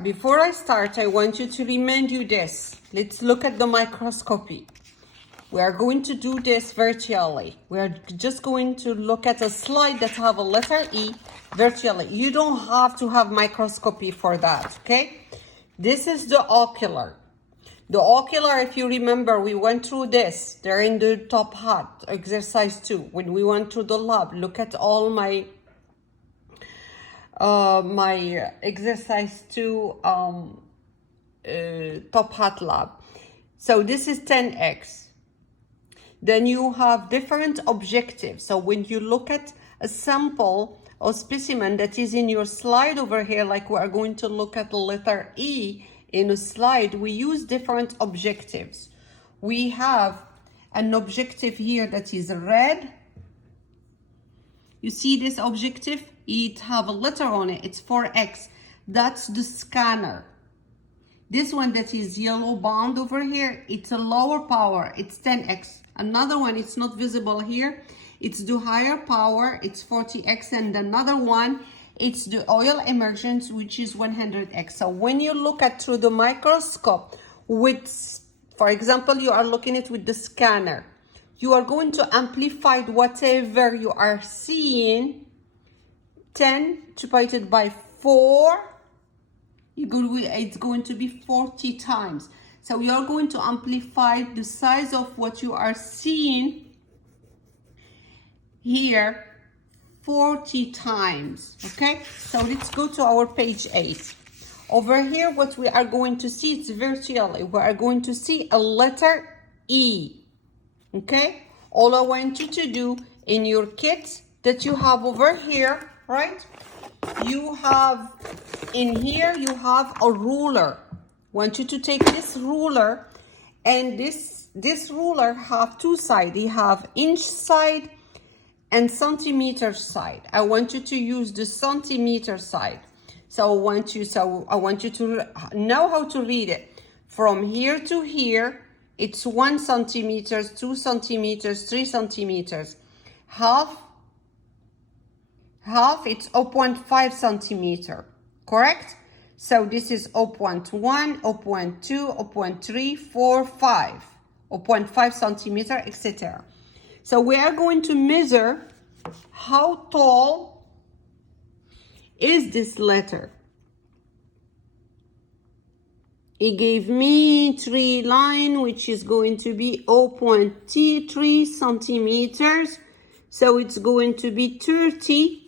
right, before I start, I want you to remind you this. Let's look at the microscopy. We are going to do this virtually. We are just going to look at a slide that have a letter E virtually. You don't have to have microscopy for that, okay? This is the ocular. The ocular, if you remember, we went through this. They're in the top hat, exercise 2. When we went through the lab, look at all my exercise 2 top hat lab. So this is 10x. Then you have different objectives. So when you look at a sample or specimen that is in your slide over here, like we are going to look at the letter E in a slide, we use different objectives. We have an objective here that is red. You see this objective? It have a letter on it. It's 4x. That's the scanner. This one that is yellow bound over here, it's a lower power. It's 10x. Another one, it's not visible here. It's the higher power. It's 40x. And another one, it's the oil emergence, which is 100x. So when you look at through the microscope with, for example, you are looking at with the scanner, you are going to amplify whatever you are seeing. 10 divided by 4, it's going to be 40 times. So we are going to amplify the size of what you are seeing here 40 times, okay? So let's go to our page 8. Over here, what we are going to see, it's virtually, we are going to see a letter E, okay? All I want you to do in your kit that you have over here, right? You have, in here, you have a ruler. Want you to take this ruler, and this ruler have two sides. You have inch side and centimeter side. I want you to use the centimeter side. So I want you to know how to read it. From here to here, it's 1 centimeter, 2 centimeters, 3 centimeters. Half, it's 0.5 centimeter, correct? So this is 0.1, 0.2, 0.3, 4, 5, 0.5 centimeter, etc. So we are going to measure how tall is this letter. It gave me 3 line, which is going to be 0.3 centimeters. So it's going to be 30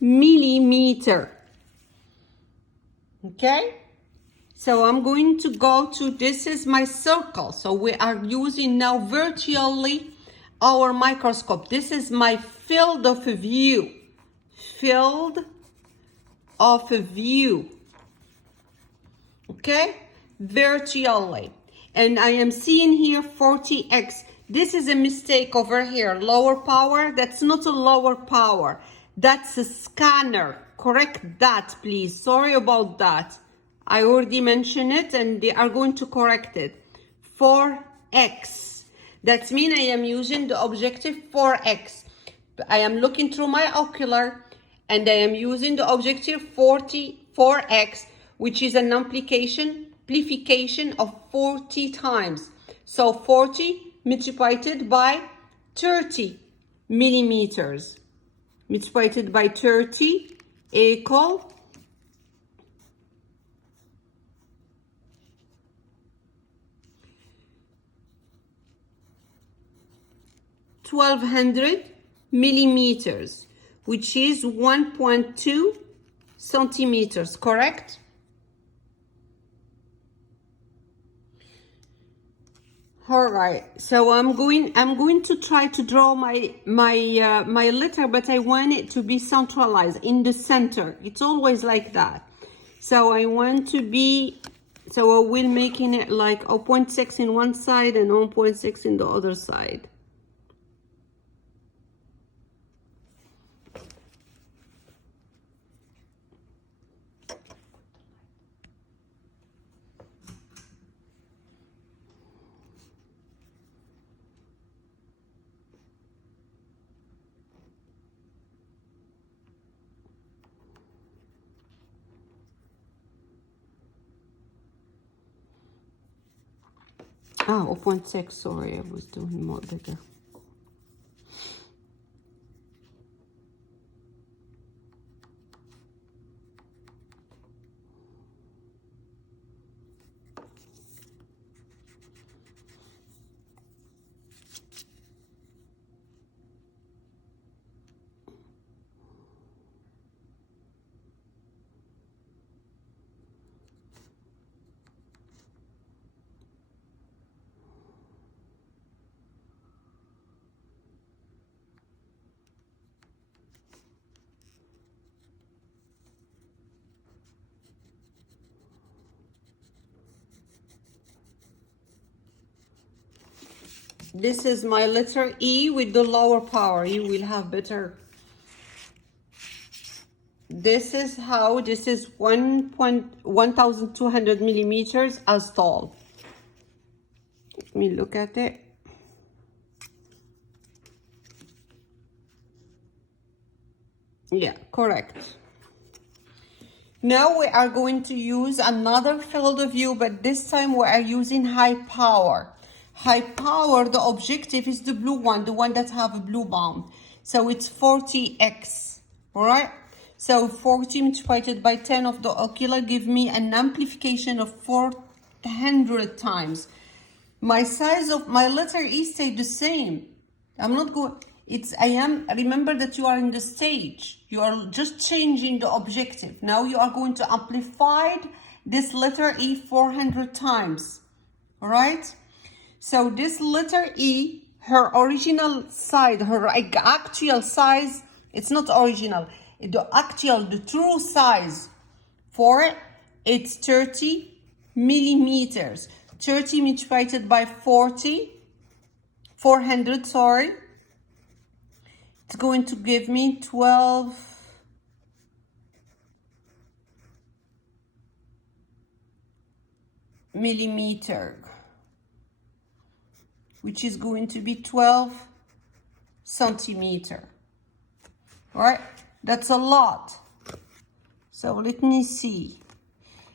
millimeter. Okay, so I'm going to go to, this is my circle. So we are using now virtually our microscope. This is my field of view. Field of view. Okay, virtually. And I am seeing here 40x. This is a mistake over here. Lower power, that's not a lower power. That's a scanner. Correct that, please. Sorry about that. I already mentioned it and they are going to correct it. 4x. That means I am using the objective 4x. I am looking through my ocular and I am using the objective 4x, which is an amplification of 40 times. So 40 multiplied by 30 millimeters. Multiplied by 30 equal 1200 millimeters, which is 1.2 centimeters, correct? All right, so I'm going to try to draw my letter, but I want it to be centralized in the center. It's always like that. So I want to be, so I will making it like 0.6 in one side and 0.6 in the other side. Ah, 0.6, sorry, I was doing more bigger. This is my letter E with the lower power. You will have better. This is how, this is 1,200 millimeters as tall. Let me look at it. Yeah, correct. Now we are going to use another field of view, but this time we are using high power. High power, the objective is the blue one, the one that have a blue bound. So it's 40x, all right? So 40 multiplied by 10 of the ocular give me an amplification of 400 times. My size of my letter E stayed the same. I'm not going, remember that you are in the stage. You are just changing the objective. Now you are going to amplify this letter E 400 times, all right? So this letter E, her original size, her actual size, it's not original. The true size for it, it's 30 millimeters. 30 multiplied by 400, sorry. It's going to give me 12 millimeter, which is going to be 12 centimeter. All right, that's a lot. So let me see.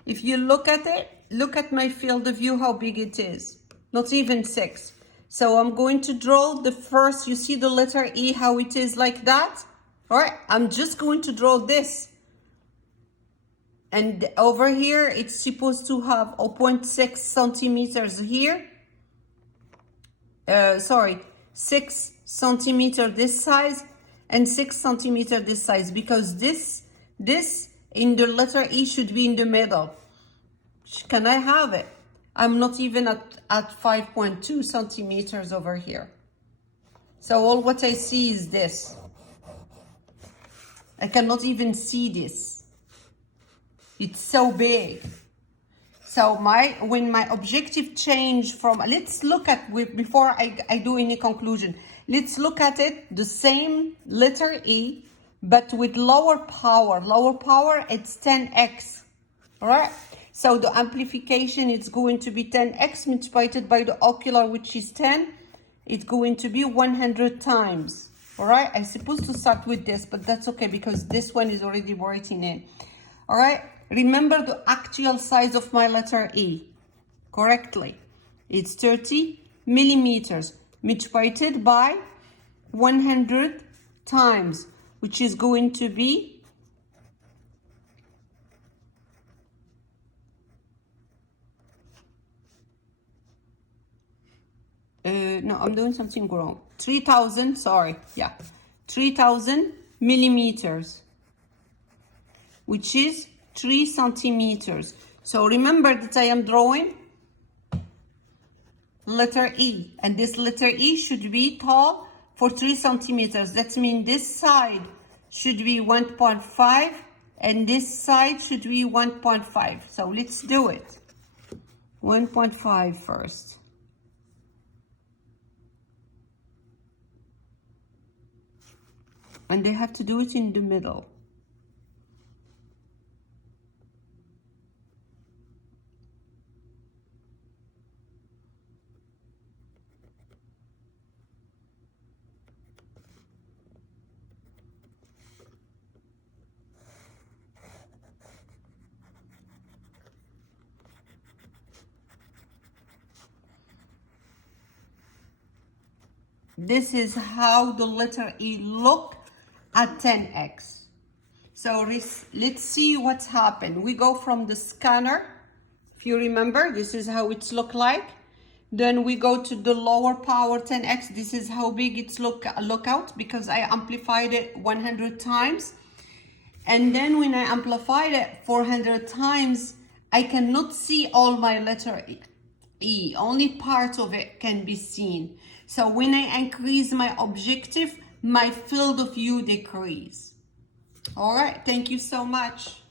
If you look at it, look at my field of view, how big it is. Not even 6. So I'm going to draw the first, you see the letter E, how it is like that? All right, I'm just going to draw this. And over here, it's supposed to have 0.6 centimeters here. 6 centimeter this size and 6 centimeter this size, because this in the letter E should be in the middle. Can I have it? I'm not even at 5.2 centimeters over here. So all what I see is this. I cannot even see this. It's so big. So when my objective changed from, let's look at, before I do any conclusion, let's look at it, the same letter E, but with lower power. Lower power, it's 10x, all right? So the amplification is going to be 10x multiplied by the ocular, which is 10. It's going to be 100 times, all right? I'm supposed to start with this, but that's okay because this one is already written in, all right? Remember the actual size of my letter E correctly. It's 30 millimeters multiplied by 100 times, which is going to be no, I'm doing something wrong. 3,000, sorry, yeah, 3,000 millimeters, which is 3 centimeters. So remember that I am drawing letter E, and this letter E should be tall for 3 centimeters. That means this side should be 1.5 and this side should be 1.5. So let's do it. 1.5 first. And they have to do it in the middle. This is how the letter E look at 10x. So let's see what's happened. We go from the scanner. If you remember, this is how it's look like. Then we go to the lower power 10x. This is how big it's look out because I amplified it 100 times. And then when I amplified it 400 times, I cannot see all my letter E. Only part of it can be seen. So when I increase my objective, my field of view decrease. All right, thank you so much.